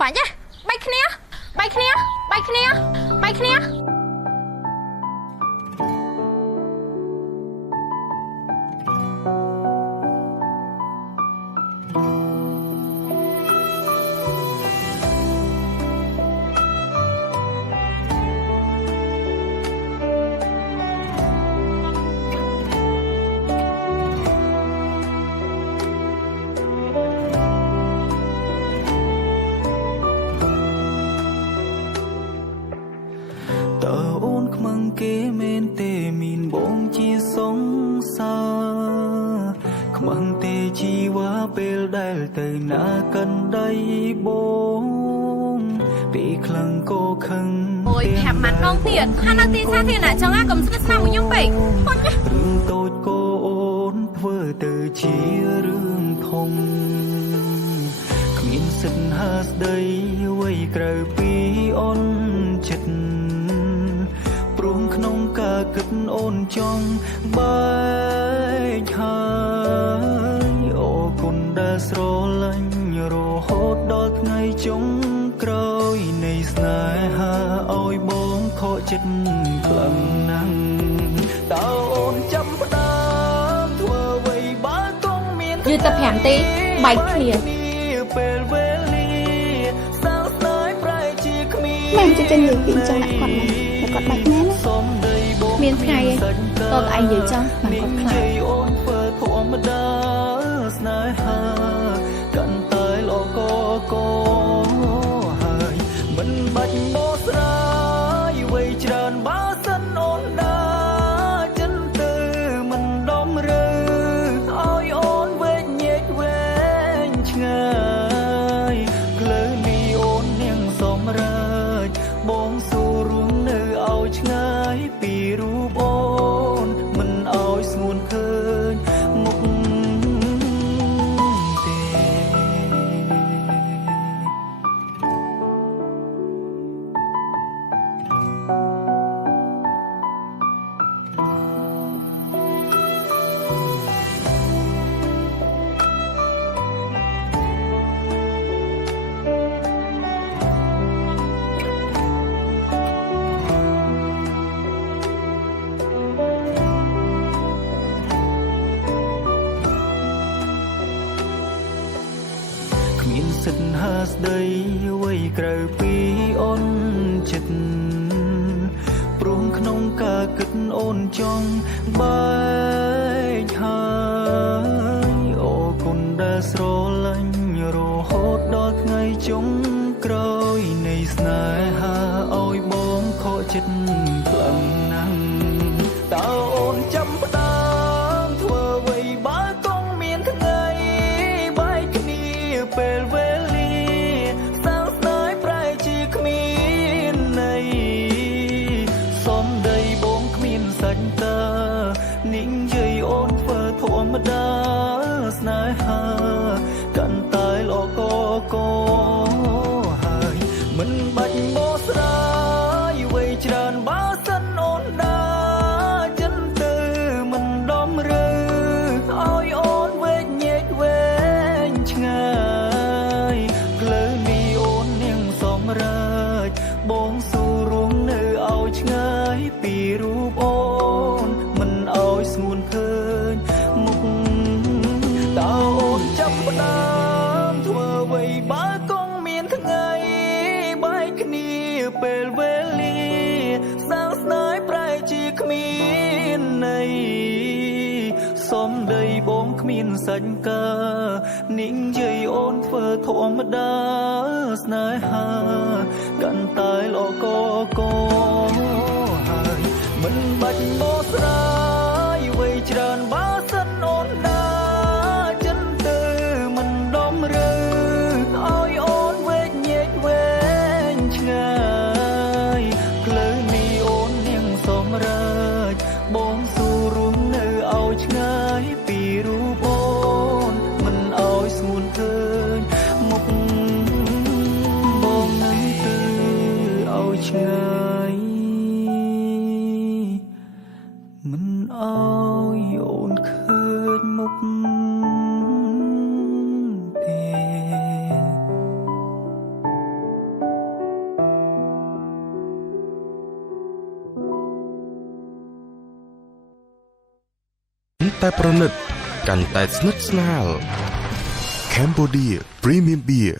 បាច់បាច់គ្នាបាច់គ្នាបាច់គ្នាបាច់គ្នាគេមែនទេមានបងជាសង្សារខ្មាំងទេជីវ៉ាពេលដែលទៅណាកាន់ដៃបងពេលខ្លាំងក៏ខឹងអូយប្រាប់ម៉ាត់ដងទៀតខាងនៅទីសាធារណៈចឹងណាកុំស្និទ្ធស្នាលមួយខ្ញុំពេកហត់ណារឿងតូចក៏អូនធ្វើទៅជារឿងធំគ្មានសិទ្ធហាស្ដីអ្វីក្រៅពីអូនចិត្តព្រមក្នុងការគិតអូនចង់បែកហើយអូគុណដែលស្រឡាញ់រហូតដល់ថ្ងៃចុងក្រោយនៃស្នេហាឲ្យបងខកចិត្តខ្លាំងណាស់តើអូនចាំផ្ដើមធ្វើអ្វីបើកុំមានយឺតតែ5ទេបែកគ្នាពេលវេលាសាវស្នេហ៍ប្រែជាគ្មានមិនចេញនិយាយពីចឹងណាគាត់ណាតែគាត់បែកគ្នាណាមានថ្ងៃតើឯងនិយាយចឹងមិនគាត់ខ្លាចអូនធ្វើធម្មតាស្នេហាកាន់តែល្អក៏ហើយមិនបាច់បោះស្រាយអ្វីច្រើនបើសិនអូនដើរចិនទៅមិនដំរើឲ្យអូនវេកញែកវែងឆ្ងាយផ្លូវនេះអូននាងសម្រាប់បងសូររួមនៅឲ្យឆ្ងាយពីរូបអូនមិនឲ្យស្ងួនឃើញមុខទេមានសិទ្ធហាស្ដីអ្វីក្រៅពីអូនចិត្តព្រមក្នុងការគិតអូនចង់បែកហើយអូគុណដែលស្រឡាញ់រហូតដល់ថ្ងៃចុងក្រោយនៃស្នេហាឲ្យបងខកចិត្តខ្លាំងណាស់តើអូនចាំផ្ដើមធ្វើអ្វីបើកុំមានថ្ងៃបែកគ្នាពេលវេលាសាវស្នេហ៍ប្រែជាគ្មានន័យសំដីបងគ្មានសាច់តានិយាយអូនធ្វើធម្មតាស្នេហាកាន់តែល្អក៏ហើយមិនបាច់បោះស្រាយអ្វីច្រើនបើសិនអូនដើរចិនទៅមិនដំរើឲ្យអូនវេកញែកវែងឆ្ងាយផ្លូវនេះអូននាងសម្រាប់បងសូររួមនៅឲ្យឆ្ងាយពីរូបអូនមិនឲ្យស្ងួនឃើញមុខតើអូនចាំផ្ដើមធ្វើអ្វីបើកុំមានថ្ងៃបែកគ្នាពេលវេលាសាវស្នេហ៍ប្រែជាគ្មានន័យសំដីបងគ្មានសាច់កានិយាយអូនធ្វើធម្មតាស្នេហាកាន់តែល្អក៏ហើយមិនបាច់បោះស្រាយអ្វីច្រើនបើសិនអូនដើរចិនទៅមិនដំរើឲ្យអូនវេកញែកវែងឆ្ងាយផ្លូវនេះអូននាងសម្រាប់បងសូររួមនៅឲ្យឆ្ងាយពីរូបអូនមិនឲ្យស្ងួនឃើញមុខបងនឹងទៅឲ្យឆ្ងាយ តែប្រណិតកាន់តែស្និទ្ធស្នាល Cambodia Premium Beer